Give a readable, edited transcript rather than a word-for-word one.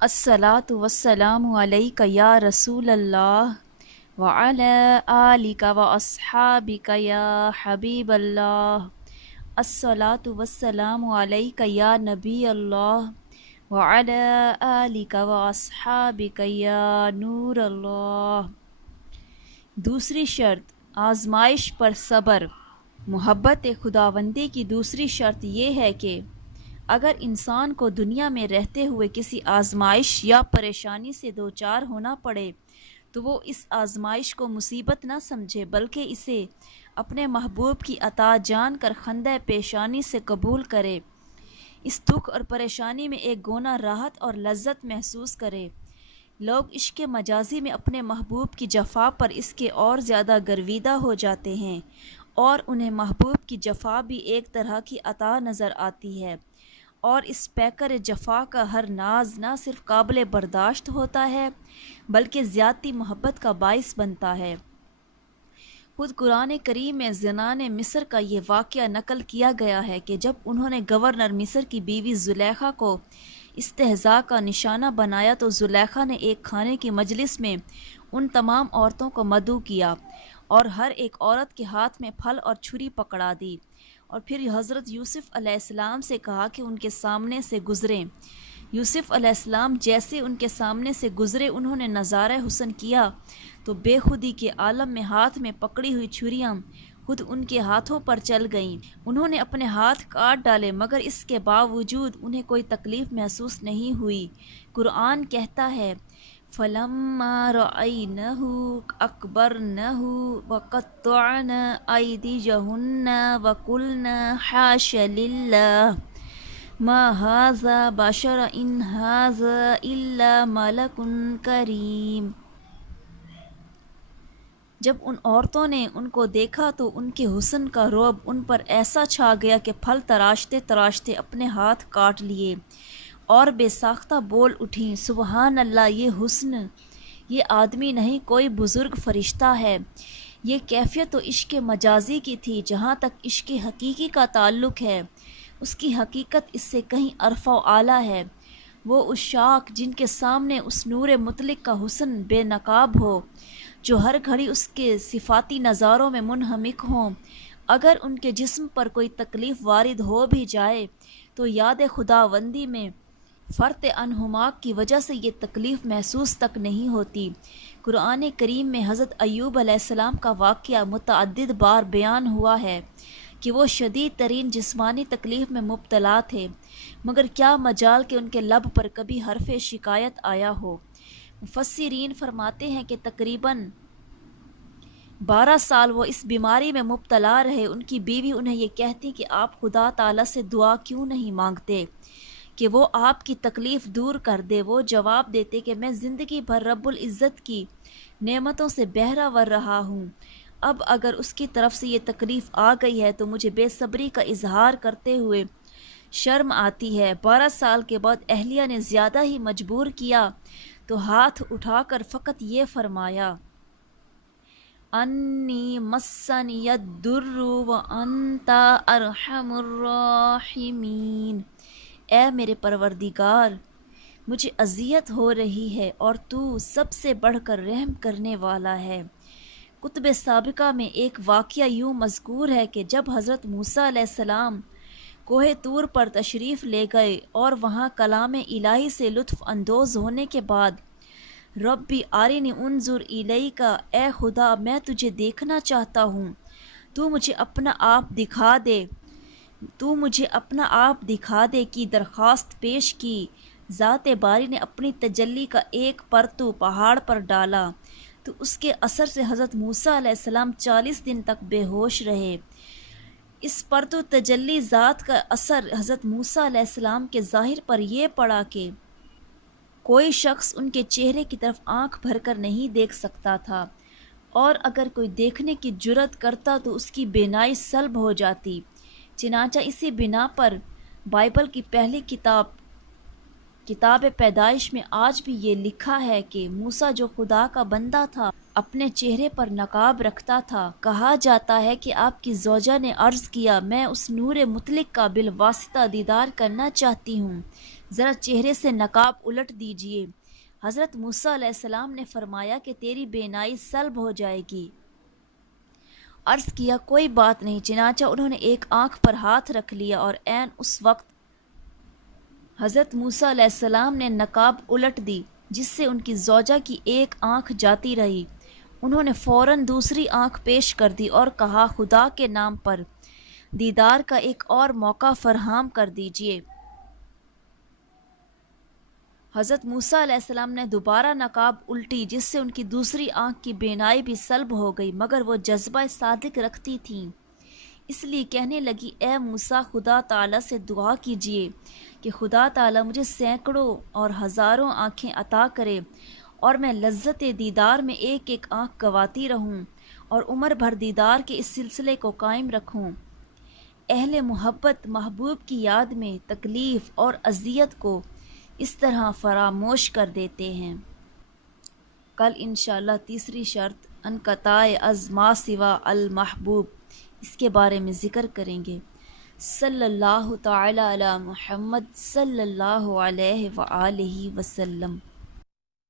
الصلاۃ والسلام علیک یا رسول اللہ وعلی آلک و اصحابک یا حبیب اللہ۔ الصلاۃ والسلام علیک یا نبی اللہ وعلی آلک و اصحابک یا نور اللہ۔ دوسری شرط، آزمائش پر صبر۔ محبت خداوندی کی دوسری شرط یہ ہے کہ اگر انسان کو دنیا میں رہتے ہوئے کسی آزمائش یا پریشانی سے دوچار ہونا پڑے تو وہ اس آزمائش کو مصیبت نہ سمجھے بلکہ اسے اپنے محبوب کی عطا جان کر خندۂ پیشانی سے قبول کرے۔ اس دکھ اور پریشانی میں ایک گونا راحت اور لذت محسوس کرے۔ لوگ عشق مجازی میں اپنے محبوب کی جفا پر اس کے اور زیادہ گرویدہ ہو جاتے ہیں اور انہیں محبوب کی جفا بھی ایک طرح کی عطا نظر آتی ہے، اور اس پیکر جفا کا ہر ناز نہ صرف قابل برداشت ہوتا ہے بلکہ زیادتی محبت کا باعث بنتا ہے۔ خود قرآن کریم میں زنان مصر کا یہ واقعہ نقل کیا گیا ہے کہ جب انہوں نے گورنر مصر کی بیوی زلیخا کو استہزاء کا نشانہ بنایا تو زلیخا نے ایک کھانے کی مجلس میں ان تمام عورتوں کو مدعو کیا اور ہر ایک عورت کے ہاتھ میں پھل اور چھری پکڑا دی، اور پھر حضرت یوسف علیہ السلام سے کہا کہ ان کے سامنے سے گزریں۔ یوسف علیہ السلام جیسے ان کے سامنے سے گزرے انہوں نے نظارہ حسن کیا تو بے خودی کے عالم میں ہاتھ میں پکڑی ہوئی چھریاں خود ان کے ہاتھوں پر چل گئیں۔ انہوں نے اپنے ہاتھ کاٹ ڈالے مگر اس کے باوجود انہیں کوئی تکلیف محسوس نہیں ہوئی۔ قرآن کہتا ہے فَلَمَّا رَأَيْنَهُ أَكْبَرْنَهُ وَقَطَّعْنَ أَيْدِيَهُنَّ وَقُلْنَ حَاشَ لِلَّهِ مَا هَذَا بَشَرٌ إِنْ هَذَا إِلَّا مَلَكٌ كَرِيمٌ۔ جب ان عورتوں نے ان کو دیکھا تو ان کے حسن کا رعب ان پر ایسا چھا گیا کہ پھل تراشتے تراشتے اپنے ہاتھ کاٹ لیے اور بے ساختہ بول اٹھیں، سبحان اللہ، یہ حسن، یہ آدمی نہیں کوئی بزرگ فرشتہ ہے۔ یہ کیفیت تو عشق مجازی کی تھی۔ جہاں تک عشق حقیقی کا تعلق ہے اس کی حقیقت اس سے کہیں ارفع و اعلیٰ ہے۔ وہ عشاق جن کے سامنے اس نور مطلق کا حسن بے نقاب ہو، جو ہر گھڑی اس کے صفاتی نظاروں میں منہمک ہوں، اگر ان کے جسم پر کوئی تکلیف وارد ہو بھی جائے تو یاد خداوندی میں فرط انہماک کی وجہ سے یہ تکلیف محسوس تک نہیں ہوتی۔ قرآن کریم میں حضرت ایوب علیہ السلام کا واقعہ متعدد بار بیان ہوا ہے کہ وہ شدید ترین جسمانی تکلیف میں مبتلا تھے، مگر کیا مجال کہ ان کے لب پر کبھی حرف شکایت آیا ہو۔ مفسرین فرماتے ہیں کہ تقریباً 12 سال وہ اس بیماری میں مبتلا رہے۔ ان کی بیوی انہیں یہ کہتی کہ آپ خدا تعالیٰ سے دعا کیوں نہیں مانگتے کہ وہ آپ کی تکلیف دور کر دے۔ وہ جواب دیتے کہ میں زندگی بھر رب العزت کی نعمتوں سے بہرہ رہا ہوں، اب اگر اس کی طرف سے یہ تکلیف آ گئی ہے تو مجھے بے صبری کا اظہار کرتے ہوئے شرم آتی ہے۔ 12 سال کے بعد اہلیہ نے زیادہ ہی مجبور کیا تو ہاتھ اٹھا کر فقط یہ فرمایا انی مسنی الضر وانت ارحم الراحمین، اے میرے پروردگار مجھے اذیت ہو رہی ہے اور تو سب سے بڑھ کر رحم کرنے والا ہے۔ کتب سابقہ میں ایک واقعہ یوں مذکور ہے کہ جب حضرت موسیٰ علیہ السلام کوہ طور پر تشریف لے گئے اور وہاں کلام الہی سے لطف اندوز ہونے کے بعد ربی آرنی انظر الیک، اے خدا میں تجھے دیکھنا چاہتا ہوں، تو مجھے اپنا آپ دکھا دے کی درخواست پیش کی۔ ذات باری نے اپنی تجلی کا ایک پرتو پہاڑ پر ڈالا تو اس کے اثر سے حضرت موسیٰ علیہ السلام 40 دن تک بے ہوش رہے۔ اس پرتو تجلی ذات کا اثر حضرت موسیٰ علیہ السلام کے ظاہر پر یہ پڑا کہ کوئی شخص ان کے چہرے کی طرف آنکھ بھر کر نہیں دیکھ سکتا تھا، اور اگر کوئی دیکھنے کی جرت کرتا تو اس کی بینائی سلب ہو جاتی۔ چنانچہ اسی بنا پر بائبل کی پہلی کتاب پیدائش میں آج بھی یہ لکھا ہے کہ موسیٰ جو خدا کا بندہ تھا اپنے چہرے پر نقاب رکھتا تھا۔ کہا جاتا ہے کہ آپ کی زوجہ نے عرض کیا، میں اس نور مطلق کا بالواسطہ دیدار کرنا چاہتی ہوں، ذرا چہرے سے نقاب الٹ دیجئے۔ حضرت موسیٰ علیہ السلام نے فرمایا کہ تیری بینائی سلب ہو جائے گی۔ عرض کیا کوئی بات نہیں، چنانچہ انہوں نے ایک آنکھ پر ہاتھ رکھ لیا اور عین اس وقت حضرت موسیٰ علیہ السلام نے نقاب الٹ دی، جس سے ان کی زوجہ کی ایک آنکھ جاتی رہی۔ انہوں نے فوراً دوسری آنکھ پیش کر دی اور کہا خدا کے نام پر دیدار کا ایک اور موقع فراہم کر دیجئے۔ حضرت موسیٰ علیہ السلام نے دوبارہ نقاب الٹی، جس سے ان کی دوسری آنکھ کی بینائی بھی سلب ہو گئی، مگر وہ جذبہ صادق رکھتی تھیں، اس لیے کہنے لگی اے موسیٰ خدا تعالیٰ سے دعا کیجئے کہ خدا تعالیٰ مجھے سینکڑوں اور ہزاروں آنکھیں عطا کرے اور میں لذت دیدار میں ایک ایک آنکھ گواتی رہوں اور عمر بھر دیدار کے اس سلسلے کو قائم رکھوں۔ اہل محبت محبوب کی یاد میں تکلیف اور اذیت کو اس طرح فراموش کر دیتے ہیں۔ کل انشاءاللہ تیسری شرط انقطاع از ما سوا المحبوب، اس کے بارے میں ذکر کریں گے۔ صلی اللہ تعالی علی محمد صلی اللہ علیہ وآلہ وسلم۔